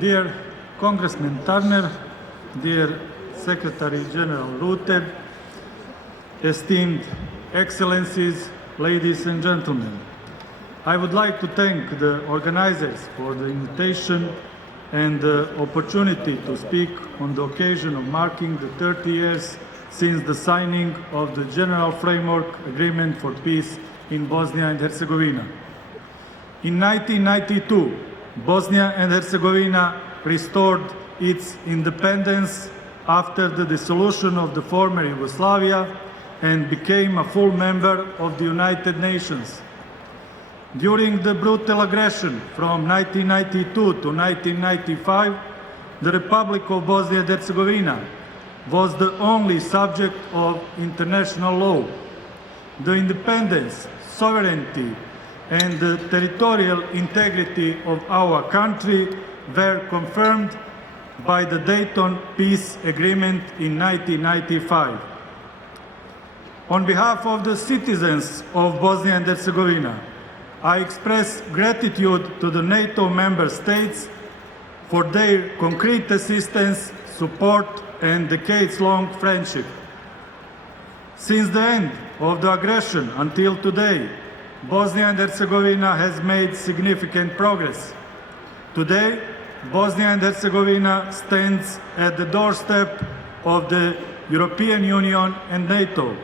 Dear Congressman Turner, dear Secretary General Rutte, esteemed Excellencies, ladies and gentlemen, I would like to thank the organizers for the invitation and the opportunity to speak on the occasion of marking the 30 years since the signing of the General Framework Agreement for Peace in Bosnia and Herzegovina. In 1992, Bosnia and Herzegovina restored its independence after the dissolution of the former Yugoslavia and became a full member of the United Nations. During the brutal aggression from 1992 to 1995, the Republic of Bosnia and Herzegovina was the only subject of international law. The independence, sovereignty, and the territorial integrity of our country were confirmed by the Dejton Peace Agreement in 1995. On behalf of the citizens of Bosnia and Herzegovina, I express gratitude to the NATO member states for their concrete assistance, support, and decades-long friendship. Since the end of the aggression until today, Bosnia and Herzegovina has made significant progress. Today, Bosnia and Herzegovina stands at the doorstep of the European Union and NATO.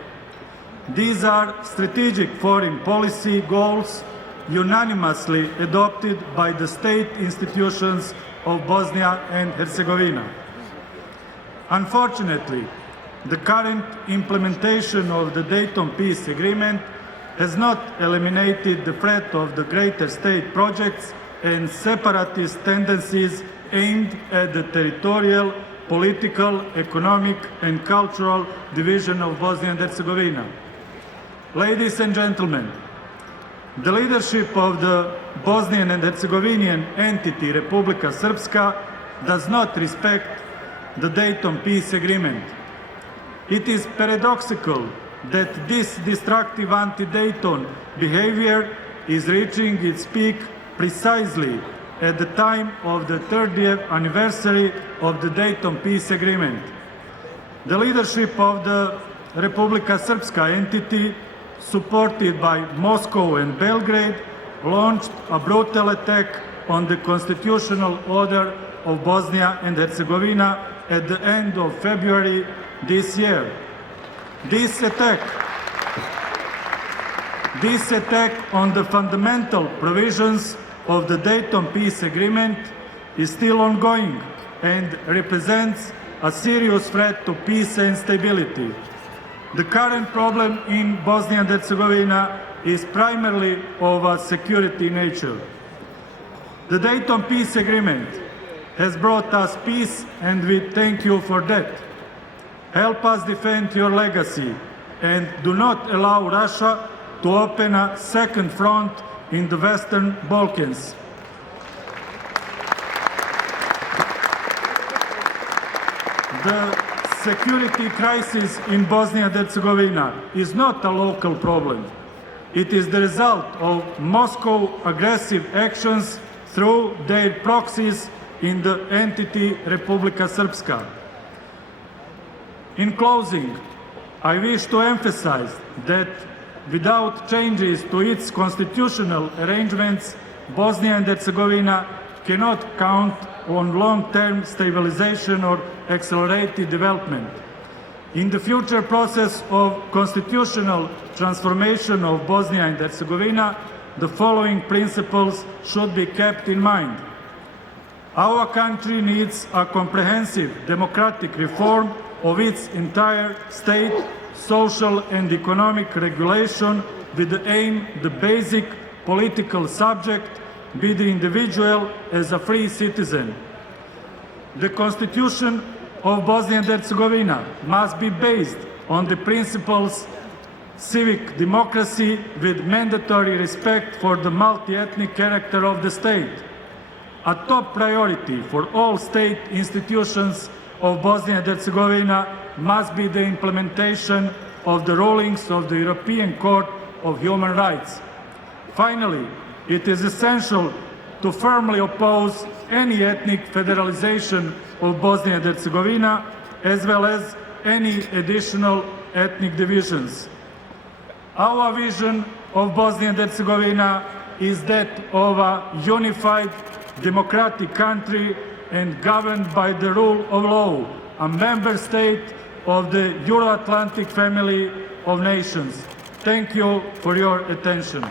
These are strategic foreign policy goals unanimously adopted by the state institutions of Bosnia and Herzegovina. Unfortunately, the current implementation of the Dayton Peace Agreement has not eliminated the threat of the greater state projects and separatist tendencies aimed at the territorial, political, economic, and cultural division of Bosnia and Herzegovina. Ladies and gentlemen, the leadership of the Bosnian and Herzegovinian entity Republika Srpska does not respect the Dayton Peace Agreement. It is paradoxical that this destructive anti-Dayton behavior is reaching its peak precisely at the time of the 30th anniversary of the Dayton Peace Agreement. The leadership of the Republika Srpska entity, supported by Moscow and Belgrade, launched a brutal attack on the constitutional order of Bosnia and Herzegovina at the end of February this year. This attack on the fundamental provisions of the Dayton Peace Agreement is still ongoing and represents a serious threat to peace and stability. The current problem in Bosnia and Herzegovina is primarily of a security nature. The Dayton Peace Agreement has brought us peace, and we thank you for that. Help us defend your legacy and do not allow Russia to open a second front in the Western Balkans. The security crisis in Bosnia and Herzegovina is not a local problem. It is the result of Moscow's aggressive actions through their proxies in the entity Republika Srpska. In closing, I wish to emphasize that without changes to its constitutional arrangements, Bosnia and Herzegovina cannot count on long-term stabilization or accelerated development. In the future process of constitutional transformation of Bosnia and Herzegovina, the following principles should be kept in mind. Our country needs a comprehensive democratic reform of its entire state, social and economic regulation with the aim, the basic political subject, be the individual as a free citizen. The Constitution of Bosnia and Herzegovina must be based on the principles civic democracy with mandatory respect for the multi-ethnic character of the state. A top priority for all state institutions of Bosnia and Herzegovina must be the implementation of the rulings of the European Court of Human Rights. Finally, it is essential to firmly oppose any ethnic federalization of Bosnia and Herzegovina, as well as any additional ethnic divisions. Our vision of Bosnia and Herzegovina is that of a unified democratic country and governed by the rule of law, a member state of the Euro-Atlantic family of nations. Thank you for your attention.